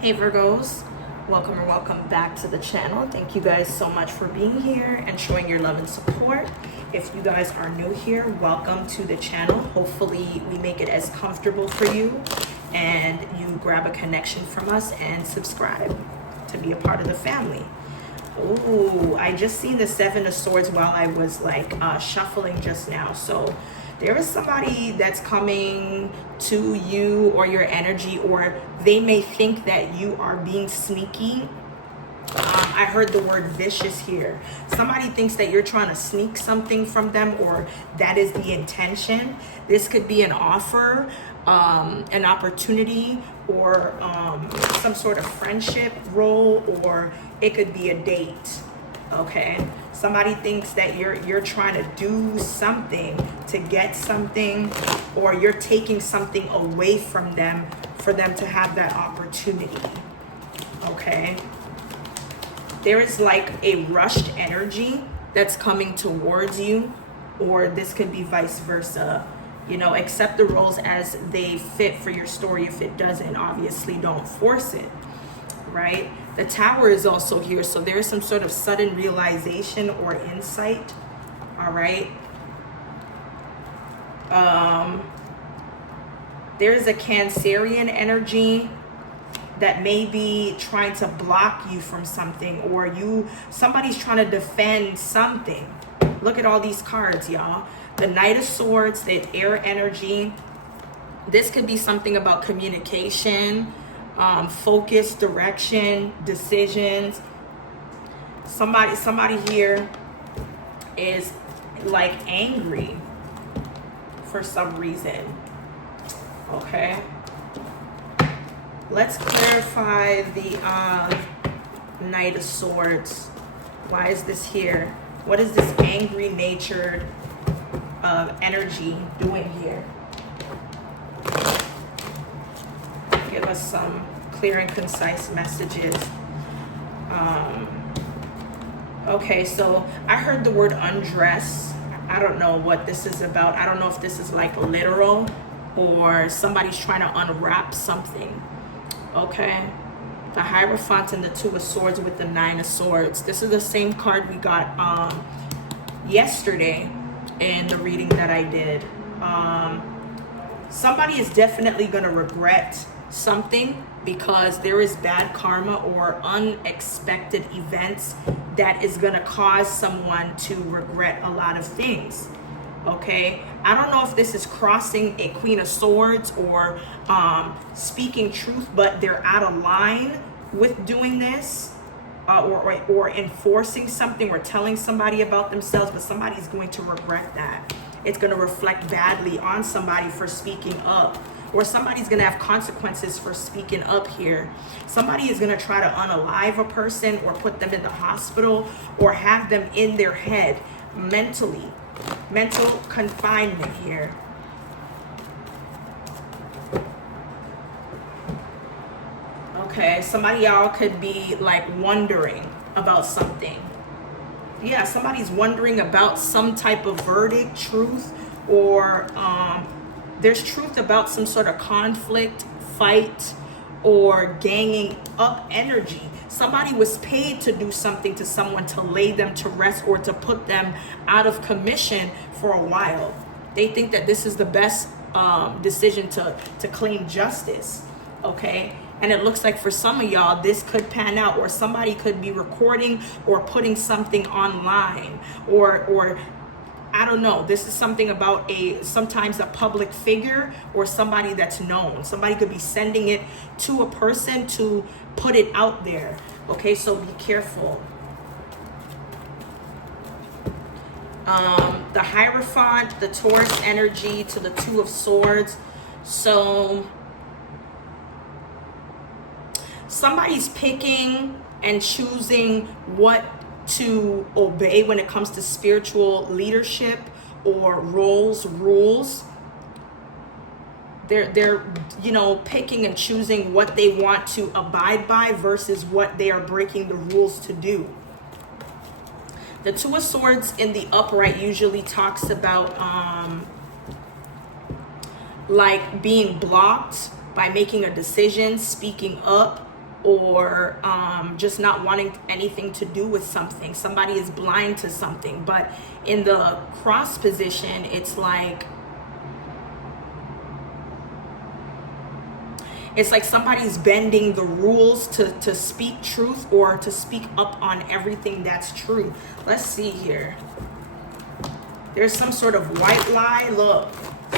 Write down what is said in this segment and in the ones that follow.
Hey Virgos, welcome or welcome back to the channel. Thank you guys so much for being here and showing your love and support. If you guys are new here, welcome to the channel. Hopefully we make it as comfortable for you and you grab a connection from us and subscribe to be a part of the family. Oh, I just seen the Seven of Swords while I was shuffling just now. So there is somebody that's coming to you or your energy, or they may think that you are being sneaky. I heard the word vicious here. Somebody thinks that you're trying to sneak something from them, or that is the intention. This could be an offer, an opportunity, or some sort of friendship role, or it could be a date. Okay, somebody thinks that you're trying to do something to get something, or you're taking something away from them for them to have that opportunity. Okay, there is like a rushed energy that's coming towards you, or this could be vice versa. You know, accept the roles as they fit for your story. If it doesn't, obviously don't force it, right? The Tower is also here, so there's some sort of sudden realization or insight. All right. There's a Cancerian energy that may be trying to block you from something, or somebody's trying to defend something. Look at all these cards, y'all. The Knight of Swords, the air energy. This could be something about communication, focus, direction, decisions. Somebody here is like angry for some reason. Okay, let's clarify the Knight of Swords. Why is this here? What is this angry natured energy doing here? Give us some clear and concise messages. Okay, so I heard the word undress. I don't know what this is about. I don't know if this is like literal, or somebody's trying to unwrap something. Okay, the Hierophant and the Two of Swords with the Nine of Swords. This is the same card we got yesterday in the reading that I did. Somebody is definitely going to regret something, because there is bad karma or unexpected events that is going to cause someone to regret a lot of things. Okay, I don't know if this is crossing a Queen of Swords or speaking truth, but they're out of line with doing this, or enforcing something, or telling somebody about themselves, but somebody's going to regret that. It's going to reflect badly on somebody for speaking up, or somebody's going to have consequences for speaking up here. Somebody is going to try to unalive a person, or put them in the hospital, or have them in their head mentally. Mental confinement here. Okay, somebody y'all could be like wondering about something. Yeah, somebody's wondering about some type of verdict, truth, or there's truth about some sort of conflict, fight, or ganging up energy. Somebody was paid to do something to someone, to lay them to rest, or to put them out of commission for a while. They think that this is the best decision to claim justice. Okay, and it looks like for some of y'all this could pan out, or somebody could be recording or putting something online, or I don't know. This is something about sometimes a public figure, or somebody that's known. Somebody could be sending it to a person to put it out there. Okay, so be careful. The Hierophant, the Taurus energy to the Two of Swords. So somebody's picking and choosing what to obey when it comes to spiritual leadership or rules. They're picking and choosing what they want to abide by versus what they are breaking the rules to do. The Two of Swords in the upright usually talks about like being blocked by making a decision, speaking up, or just not wanting anything to do with something. Somebody is blind to something. But in the cross position, it's like somebody's bending the rules to speak truth or to speak up on everything that's true. Let's see here. There's some sort of white lie. Look,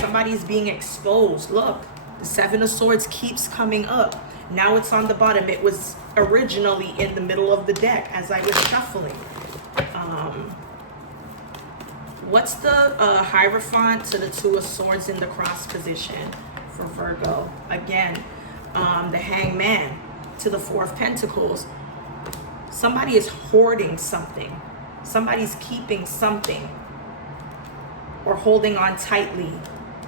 somebody's being exposed. Look, the Seven of Swords keeps coming up. Now it's on the bottom. It was originally in the middle of the deck as I was shuffling. What's the Hierophant to the Two of Swords in the cross position for Virgo? Again, the Hangman to the Four of Pentacles. Somebody is hoarding something. Somebody's keeping something or holding on tightly.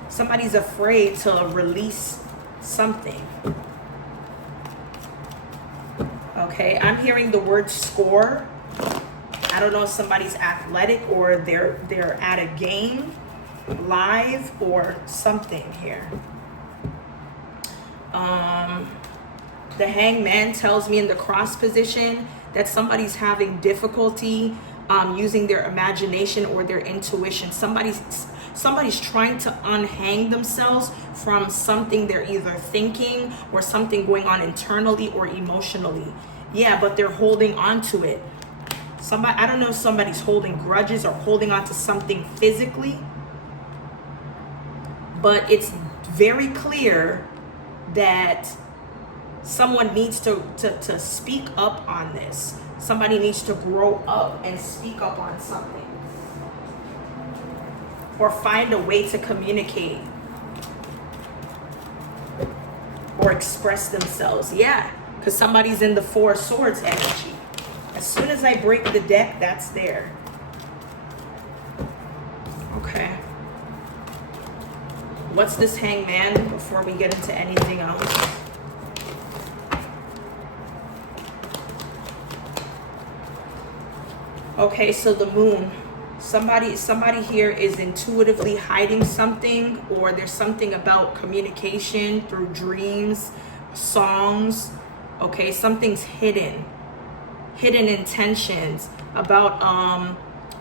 Somebody's afraid to release something. Okay, I'm hearing the word score. I don't know if somebody's athletic or they're at a game, live or something here. The Hangman tells me in the cross position that somebody's having difficulty using their imagination or their intuition. Somebody's trying to unhang themselves from something they're either thinking or something going on internally or emotionally. Yeah, but they're holding on to it. I don't know if somebody's holding grudges or holding on to something physically, but it's very clear that someone needs to speak up on this. Somebody needs to grow up and speak up on something, or find a way to communicate or express themselves. Yeah, because somebody's in the Four of Swords energy. As soon as I break the deck, that's there. Okay. What's this Hangman before we get into anything else? Okay, so the Moon. Somebody here is intuitively hiding something, or there's something about communication through dreams, songs. Okay, something's hidden intentions about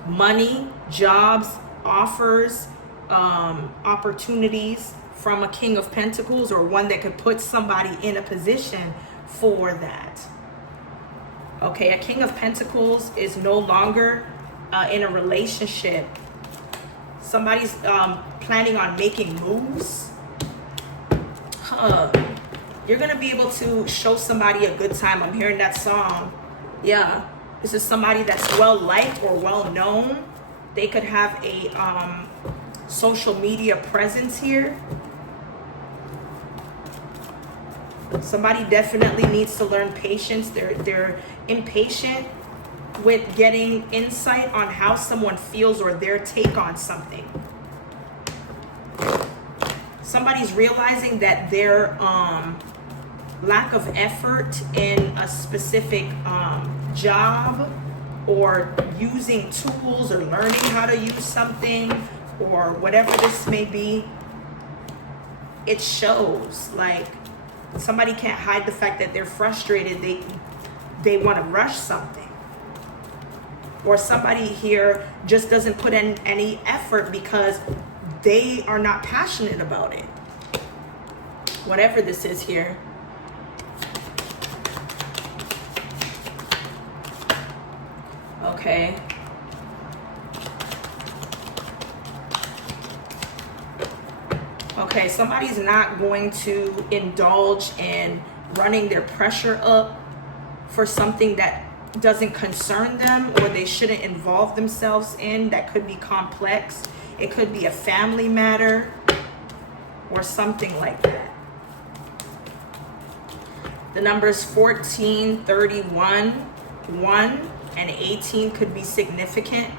money, jobs, offers, opportunities from a King of Pentacles, or one that could put somebody in a position for that. Okay, a King of Pentacles is no longer in a relationship. Somebody's planning on making moves. You're gonna be able to show somebody a good time. I'm hearing that song. Yeah, this is somebody that's well liked or well known. They could have a social media presence here. Somebody definitely needs to learn patience. They're impatient with getting insight on how someone feels or their take on something. Somebody's realizing that their lack of effort in a specific job, or using tools, or learning how to use something, or whatever this may be, it shows. Like, somebody can't hide the fact that they're frustrated. They want to rush something. Or somebody here just doesn't put in any effort because they are not passionate about it. Whatever this is here. Okay. Okay, somebody's not going to indulge in running their pressure up for something that doesn't concern them, or they shouldn't involve themselves in, that could be complex. It could be a family matter or something like that. The numbers 14, 31, 1, and 18 could be significant.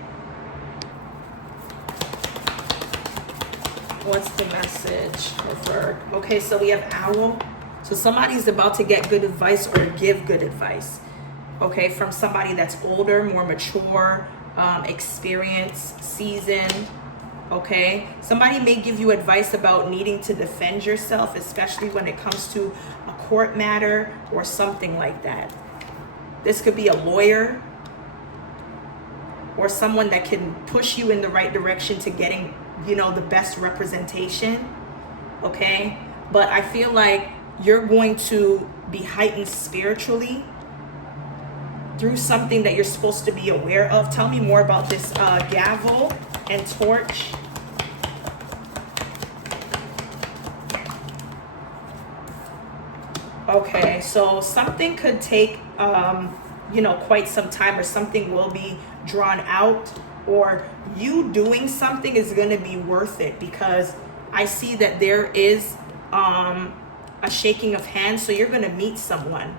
What's the message for? Okay, so we have Owl. So somebody's about to get good advice or give good advice. Okay, from somebody that's older, more mature, experienced, seasoned. Okay, somebody may give you advice about needing to defend yourself, especially when it comes to a court matter or something like that. This could be a lawyer or someone that can push you in the right direction to getting, you know, the best representation. Okay, but I feel like you're going to be heightened spiritually through something that you're supposed to be aware of. Tell me more about this gavel and torch. Okay, so something could take you know, quite some time, or something will be drawn out, or you doing something is going to be worth it, because I see that there is a shaking of hands. So you're going to meet someone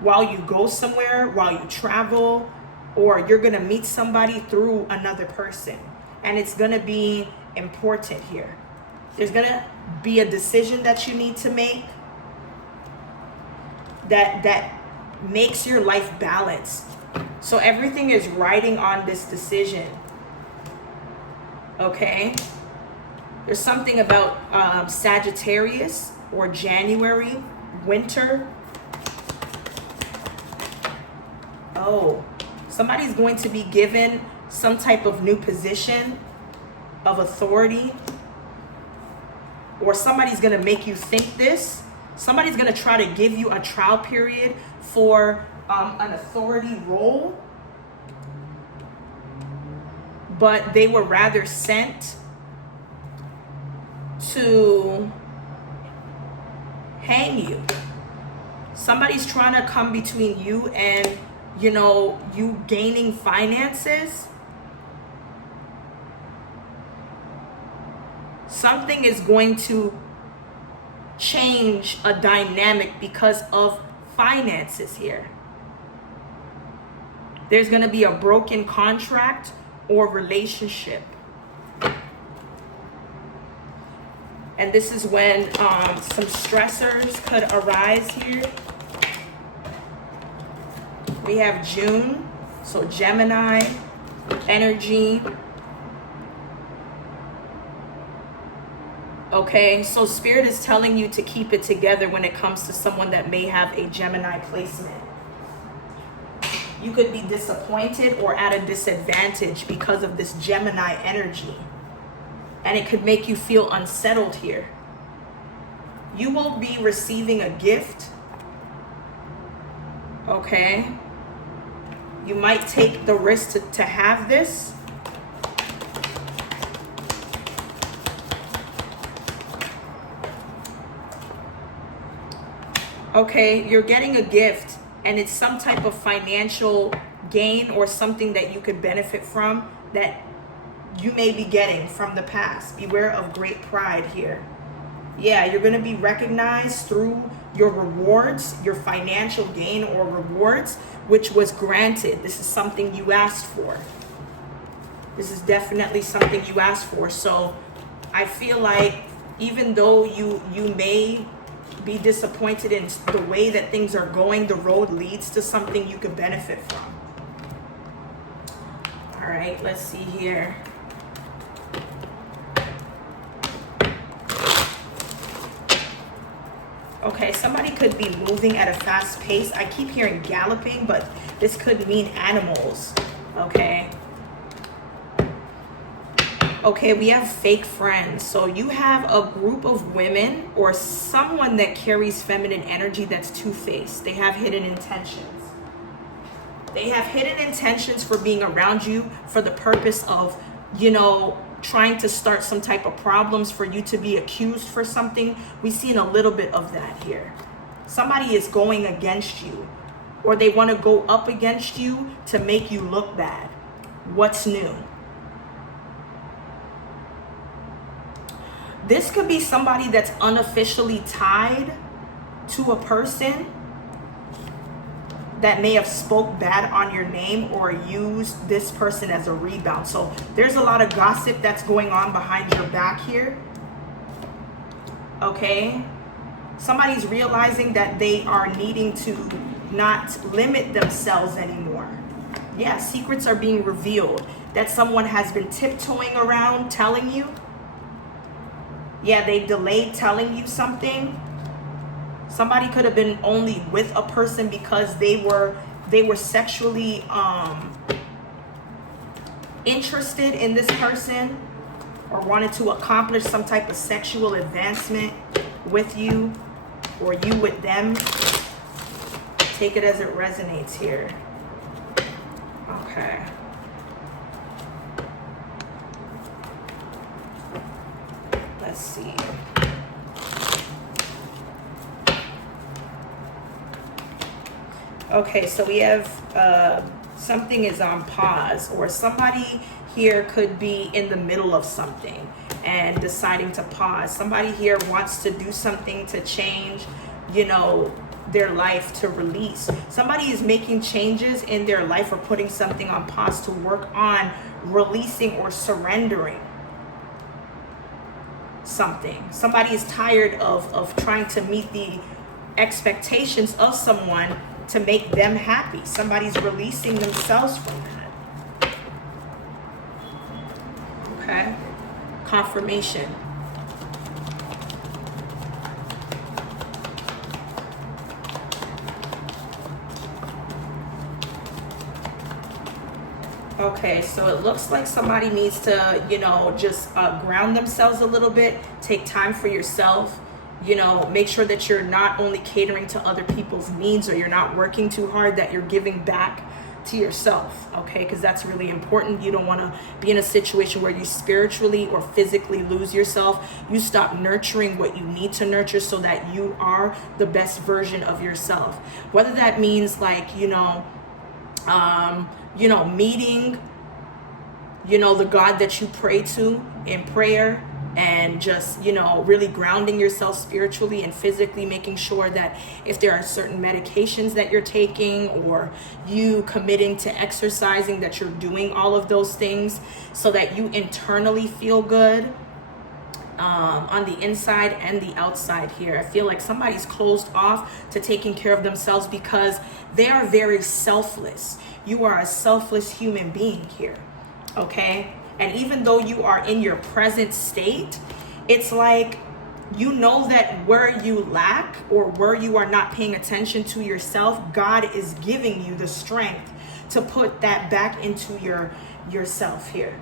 while you go somewhere, while you travel, or you're going to meet somebody through another person, and it's going to be important here. There's going to be a decision that you need to make that makes your life balanced. So everything is riding on this decision. Okay, there's something about Sagittarius or January, winter. Oh, somebody's going to be given some type of new position of authority, or somebody's going to make you think this. Somebody's going to try to give you a trial period for an authority role, but they were rather sent to hang you. Somebody's trying to come between you and, you know, you gaining finances. Something is going to change a dynamic because of finances here. There's going to be a broken contract or relationship. And this is when some stressors could arise here. We have June, so Gemini energy. Okay, so Spirit is telling you to keep it together when it comes to someone that may have a Gemini placement. You could be disappointed or at a disadvantage because of this Gemini energy. And it could make you feel unsettled here. You will be receiving a gift. Okay. You might take the risk to have this. Okay, you're getting a gift, and it's some type of financial gain or something that you could benefit from that you may be getting from the past. Beware of great pride here. Yeah, you're going to be recognized through your rewards, your financial gain or rewards, which was granted. This is something you asked for. This is definitely something you asked for. So I feel like even though you may be disappointed in the way that things are going, the road leads to something you could benefit from. All right, let's see here. Okay, somebody could be moving at a fast pace. I keep hearing galloping, but this could mean animals. Okay. Okay, we have fake friends. So you have a group of women or someone that carries feminine energy that's two-faced. They have hidden intentions. They have hidden intentions for being around you for the purpose of, you know, trying to start some type of problems for you to be accused for something. We've seen a little bit of that here. Somebody is going against you, or they want to go up against you to make you look bad. What's new? This could be somebody that's unofficially tied to a person that may have spoke bad on your name or used this person as a rebound. So there's a lot of gossip that's going on behind your back here. Okay. Somebody's realizing that they are needing to not limit themselves anymore. Yeah, secrets are being revealed that someone has been tiptoeing around telling you. Yeah, they delayed telling you something. Somebody could have been only with a person because they were sexually interested in this person, or wanted to accomplish some type of sexual advancement with you, or you with them. Take it as it resonates here. Okay. Let's see. Okay, so we have something is on pause, or somebody here could be in the middle of something and deciding to pause. Somebody here wants to do something to change, you know, their life, to release. Somebody is making changes in their life or putting something on pause to work on releasing or surrendering something. Somebody is tired of trying to meet the expectations of someone to make them happy. Somebody's releasing themselves from that. Okay. Confirmation. Okay, so it looks like somebody needs to, you know, just ground themselves a little bit, take time for yourself, you know, make sure that you're not only catering to other people's needs, or you're not working too hard, that you're giving back to yourself, okay? Because that's really important. You don't want to be in a situation where you spiritually or physically lose yourself. You stop nurturing what you need to nurture so that you are the best version of yourself. Whether that means like, meeting, the God that you pray to in prayer, and just, really grounding yourself spiritually and physically, making sure that if there are certain medications that you're taking, or you committing to exercising, that you're doing all of those things so that you internally feel good on the inside and the outside here. I feel like somebody's closed off to taking care of themselves because they are very selfless. You are a selfless human being here, okay? And even though you are in your present state, it's like, that where you lack or where you are not paying attention to yourself, God is giving you the strength to put that back into yourself here,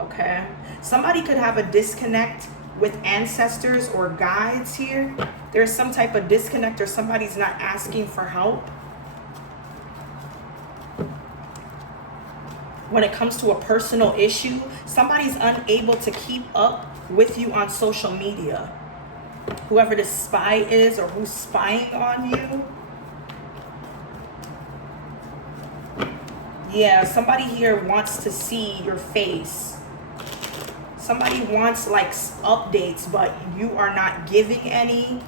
okay? Somebody could have a disconnect with ancestors or guides here. There's some type of disconnect, or somebody's not asking for help. When it comes to a personal issue, somebody's unable to keep up with you on social media. Whoever the spy is, or who's spying on you. Yeah, somebody here wants to see your face. Somebody wants like updates, but you are not giving any.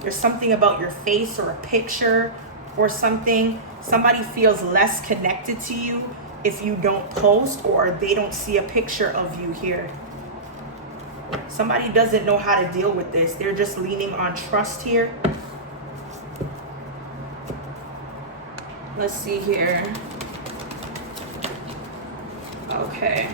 There's something about your face or a picture or something. Somebody feels less connected to you if you don't post, or they don't see a picture of you here. Somebody doesn't know how to deal with this. They're just leaning on trust here. Let's see here. Okay.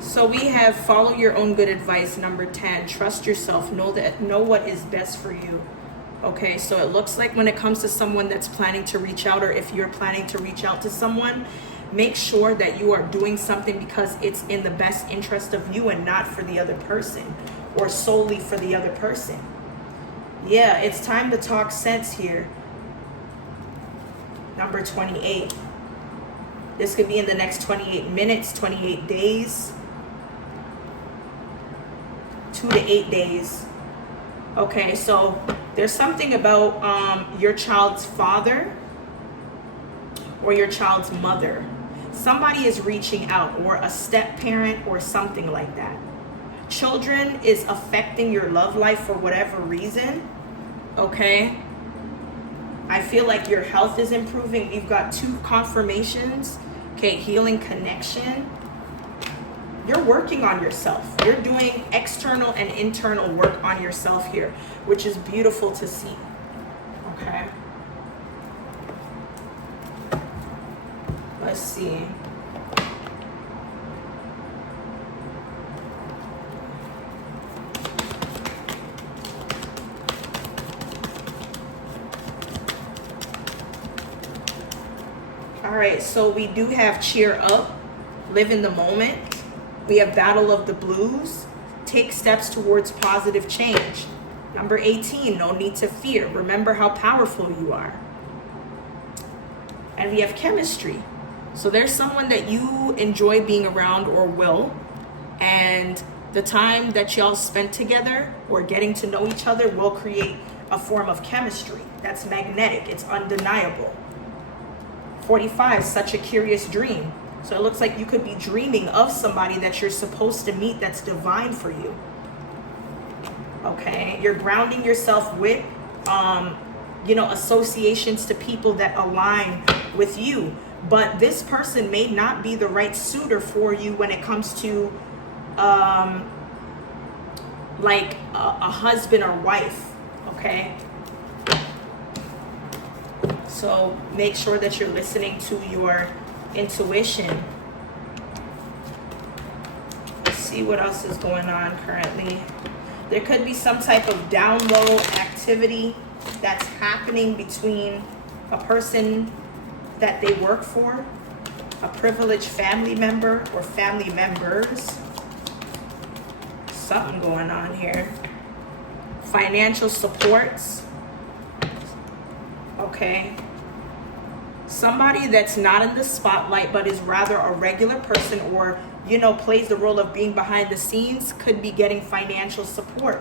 So we have follow your own good advice, number 10. Trust yourself. Know what is best for you. Okay, so it looks like when it comes to someone that's planning to reach out, or if you're planning to reach out to someone, make sure that you are doing something because it's in the best interest of you and not for the other person, or solely for the other person. Yeah, it's time to talk sense here. Number 28. This could be in the next 28 minutes, 28 days. 2 to 8 days. Okay, so there's something about your child's father or your child's mother. Somebody is reaching out, or a step parent or something like that. Children is affecting your love life for whatever reason. Okay, I feel like your health is improving. We've got 2 confirmations. Okay, healing connection. you're working on yourself. You're doing external and internal work on yourself here, which is beautiful to see. Okay. Let's see. All right, so we do have cheer up, live in the moment. We have battle of the blues, take steps towards positive change. Number 18, no need to fear. Remember how powerful you are. And we have chemistry. So there's someone that you enjoy being around or will, and the time that y'all spent together or getting to know each other will create a form of chemistry that's magnetic. It's undeniable. 45, such a curious dream. So it looks like you could be dreaming of somebody that you're supposed to meet that's divine for you. Okay, you're grounding yourself with, associations to people that align with you. But this person may not be the right suitor for you when it comes to a husband or wife. Okay. So make sure that you're listening to your intuition. Let's see what else is going on currently. There could be some type of down low activity that's happening between a person that they work for, a privileged family member or family members. Something going on here. Financial supports. Okay. Somebody that's not in the spotlight but is rather a regular person, or plays the role of being behind the scenes, could be getting financial support.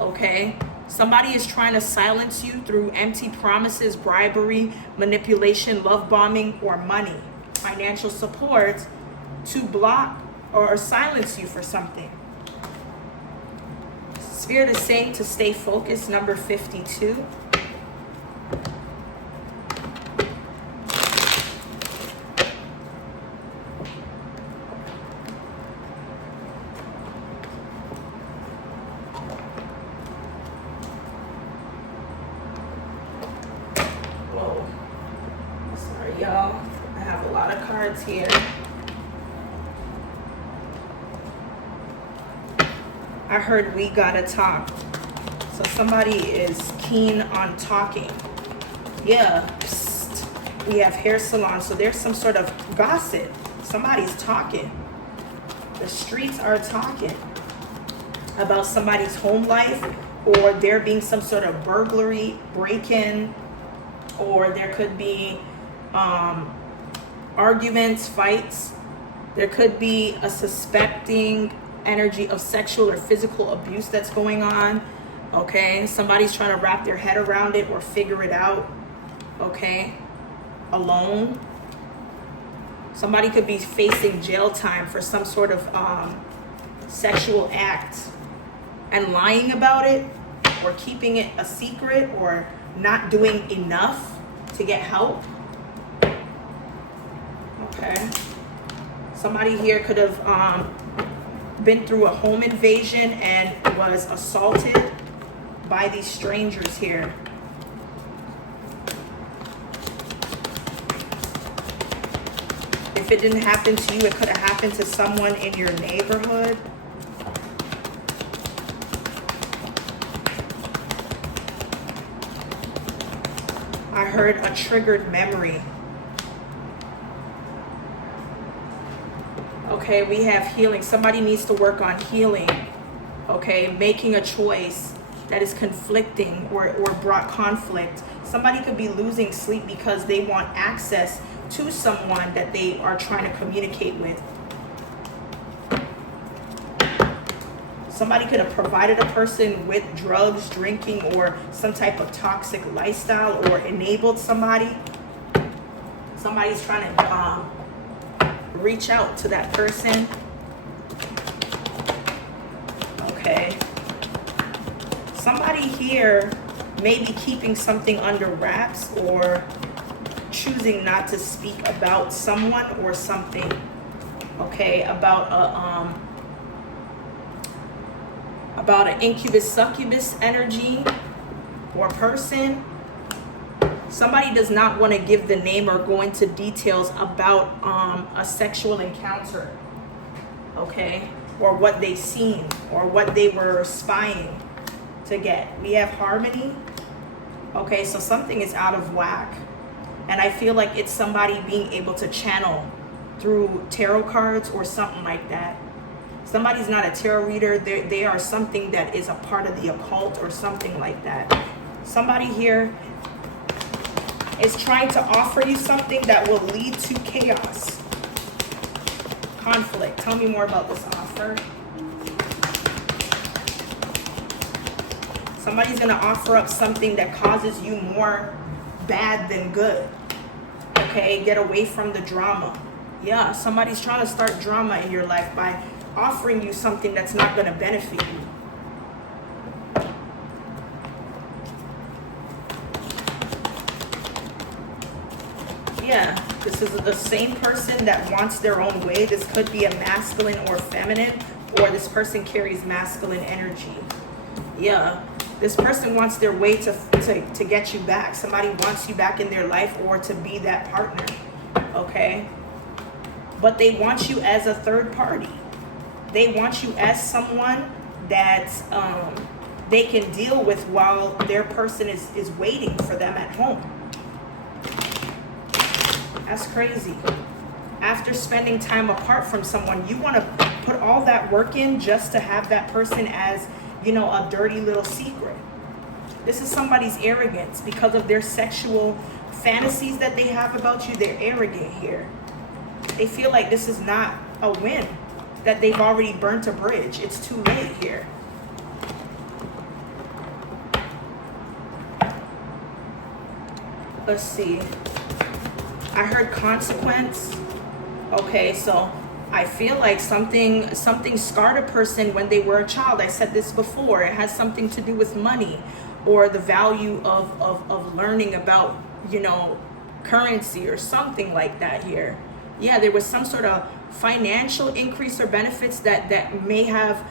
Okay. Somebody is trying to silence you through empty promises, bribery, manipulation, love bombing, or money. Financial support to block or silence you for something. Spirit is saying to stay focused, number 52. Y'all, I have a lot of cards here. I heard we gotta talk. So somebody is keen on talking. Yeah. Psst. We have hair salon. So there's some sort of gossip. Somebody's talking. The streets are talking about somebody's home life, or there being some sort of burglary, break-in, or there could be arguments, fights. There could be a suspecting energy of sexual or physical abuse that's going on. Okay, somebody's trying to wrap their head around it or figure it out. Okay, alone. Somebody could be facing jail time for some sort of sexual act and lying about it, or keeping it a secret, or not doing enough to get help. Okay. Somebody here could have been through a home invasion and was assaulted by these strangers here. If it didn't happen to you, it could have happened to someone in your neighborhood. I heard a triggered memory. Okay, we have healing. Somebody needs to work on healing. Okay, making a choice that is conflicting or brought conflict. Somebody could be losing sleep because they want access to someone that they are trying to communicate with. Somebody could have provided a person with drugs, drinking, or some type of toxic lifestyle, or enabled somebody. Somebody's trying to reach out to that person. Okay. Somebody here may be keeping something under wraps or choosing not to speak about someone or something. okay, about an incubus succubus energy or person. Somebody does not want to give the name or go into details about a sexual encounter, okay, or what they seen or what they were spying to get. We have harmony. Okay, so something is out of whack, and I feel like it's somebody being able to channel through tarot cards or something like that. Somebody's not a tarot reader. They are something that is a part of the occult or something like that. Somebody here is trying to offer you something that will lead to chaos, conflict. Tell me more about this offer. Somebody's going to offer up something that causes you more bad than good. Okay, get away from the drama. Yeah, somebody's trying to start drama in your life by offering you something that's not going to benefit you. Yeah, this is the same person that wants their own way. This could be a masculine or feminine, or this person carries masculine energy. Yeah, this person wants their way to get you back. Somebody wants you back in their life or to be that partner, okay? But they want you as a third party. They want you as someone that they can deal with while their person is waiting for them at home. That's crazy. After spending time apart from someone, you want to put all that work in just to have that person as, you know, a dirty little secret. This is somebody's arrogance because of their sexual fantasies that they have about you. They're arrogant here. They feel like this is not a win, that they've already burnt a bridge. It's too late here. Let's see. I heard consequence. Okay, so I feel like something scarred a person when they were a child. I said this before. It has something to do with money or the value of learning about, you know, currency or something like that here. Yeah, there was some sort of financial increase or benefits that may have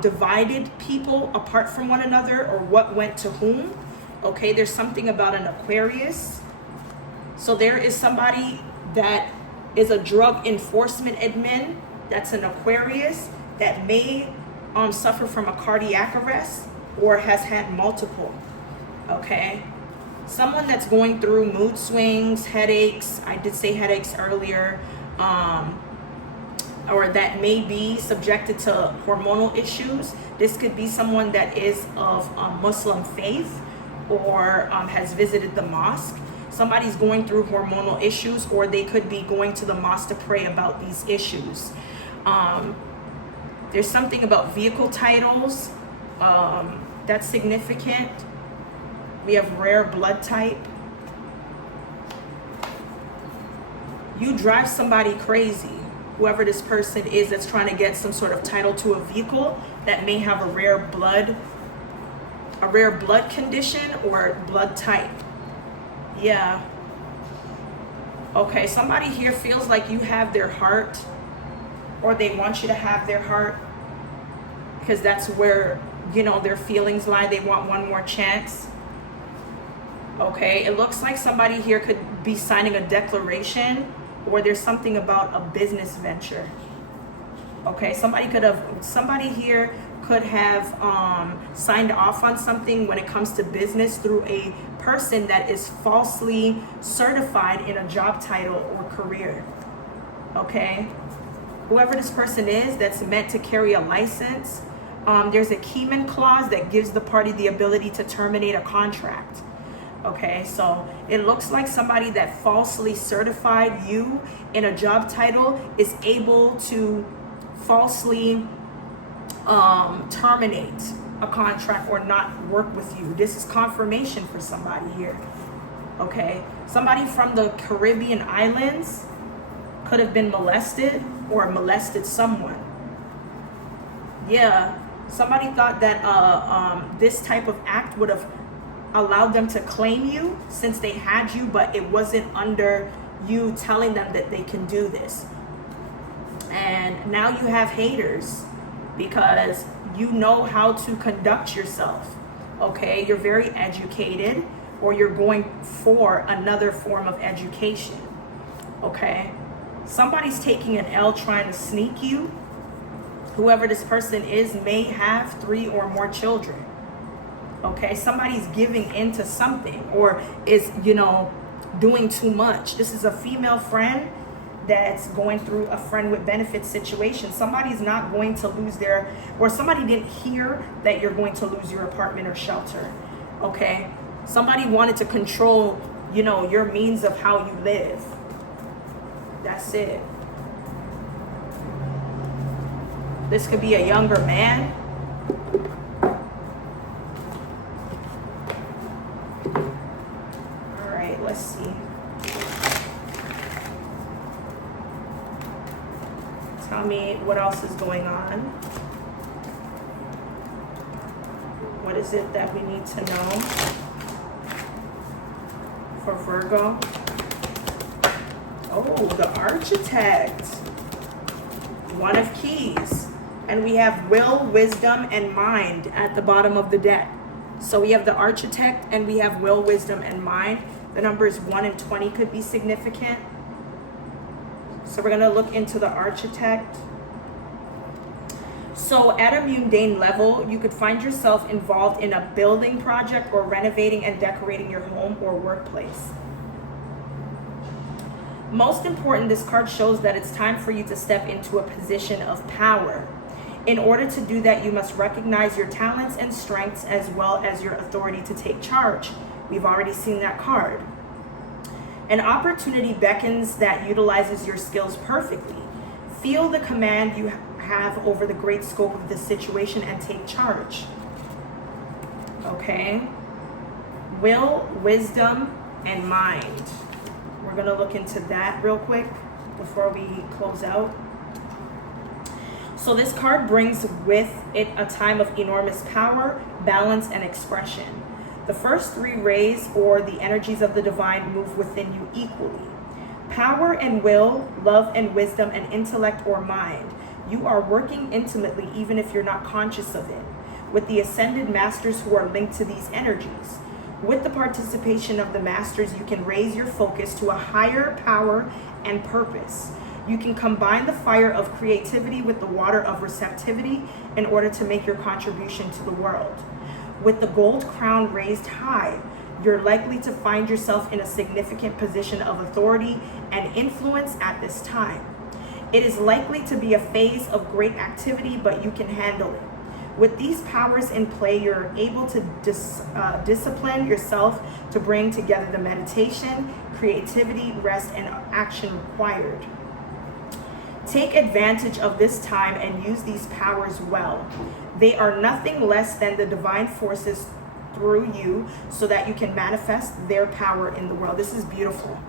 divided people apart from one another, or what went to whom. Okay, there's something about an Aquarius. So there is somebody that is a drug enforcement admin that's an Aquarius that may suffer from a cardiac arrest or has had multiple. Okay, someone that's going through mood swings, headaches. I did say headaches earlier. Or that may be subjected to hormonal issues. This could be someone that is of Muslim faith or has visited the mosque. Somebody's going through hormonal issues, or they could be going to the mosque to pray about these issues. There's something about vehicle titles that's significant. We have rare blood type. You drive somebody crazy, whoever this person is that's trying to get some sort of title to a vehicle that may have a rare blood condition or blood type. Yeah. Okay, somebody here feels like you have their heart, or they want you to have their heart, because that's where, you know, their feelings lie. They want one more chance. Okay, it looks like somebody here could be signing a declaration, or there's something about a business venture. Okay, somebody here could have signed off on something when it comes to business through a person that is falsely certified in a job title or career. Okay, whoever this person is that's meant to carry a license, there's a Keyman clause that gives the party the ability to terminate a contract. Okay, so it looks like somebody that falsely certified you in a job title is able to falsely terminate a contract or not work with you. This is confirmation for somebody here. Okay, somebody from the Caribbean islands could have been molested or molested someone. Yeah, somebody thought that this type of act would have allowed them to claim you since they had you, but it wasn't under you telling them that they can do this. And now you have haters because you know how to conduct yourself. Okay, you're very educated, or you're going for another form of education. Okay, somebody's taking an L trying to sneak you. Whoever this person is may have 3 or more children. Okay, somebody's giving into something, or is, doing too much. This is a female friend that's going through a friend with benefits situation. Somebody's not going to lose or somebody didn't hear that you're going to lose your apartment or shelter. Okay, somebody wanted to control, your means of how you live. That's it. This could be a younger man. All right, let's see. Tell me what else is going on. What is it that we need to know for Virgo? Oh, the Architect. One of Keys. And we have will, wisdom, and mind at the bottom of the deck. So we have the Architect and we have will, wisdom, and mind. The numbers 1 and 20 could be significant. So we're going to look into the Architect. So at a mundane level, you could find yourself involved in a building project or renovating and decorating your home or workplace. Most important, this card shows that it's time for you to step into a position of power. In order to do that, you must recognize your talents and strengths as well as your authority to take charge. We've already seen that card. An opportunity beckons that utilizes your skills perfectly. Feel the command you have over the great scope of the situation and take charge. Okay. Will, wisdom, and mind. We're going to look into that real quick before we close out. So this card brings with it a time of enormous power, balance, and expression. The first 3 rays, or the energies of the divine, move within you equally. Power and will, love and wisdom, and intellect or mind. You are working intimately even if you're not conscious of it, with the ascended masters who are linked to these energies. With the participation of the masters, you can raise your focus to a higher power and purpose. You can combine the fire of creativity with the water of receptivity in order to make your contribution to the world. With the gold crown raised high, you're likely to find yourself in a significant position of authority and influence at this time. It is likely to be a phase of great activity, but you can handle it. With these powers in play, you're able to discipline yourself to bring together the meditation, creativity, rest, and action required. Take advantage of this time and use these powers well. They are nothing less than the divine forces through you so that you can manifest their power in the world. This is beautiful.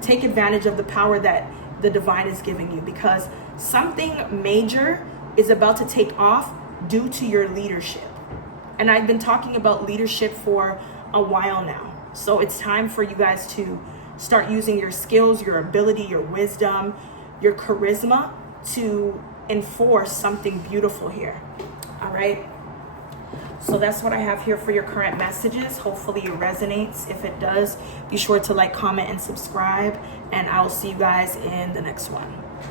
Take advantage of the power that the divine is giving you, because something major is about to take off due to your leadership. And I've been talking about leadership for a while now. So it's time for you guys to start using your skills, your ability, your wisdom, your charisma to enforce something beautiful here. All right. So that's what I have here for your current messages. Hopefully it resonates. If it does, be sure to like, comment, and subscribe. And I'll see you guys in the next one.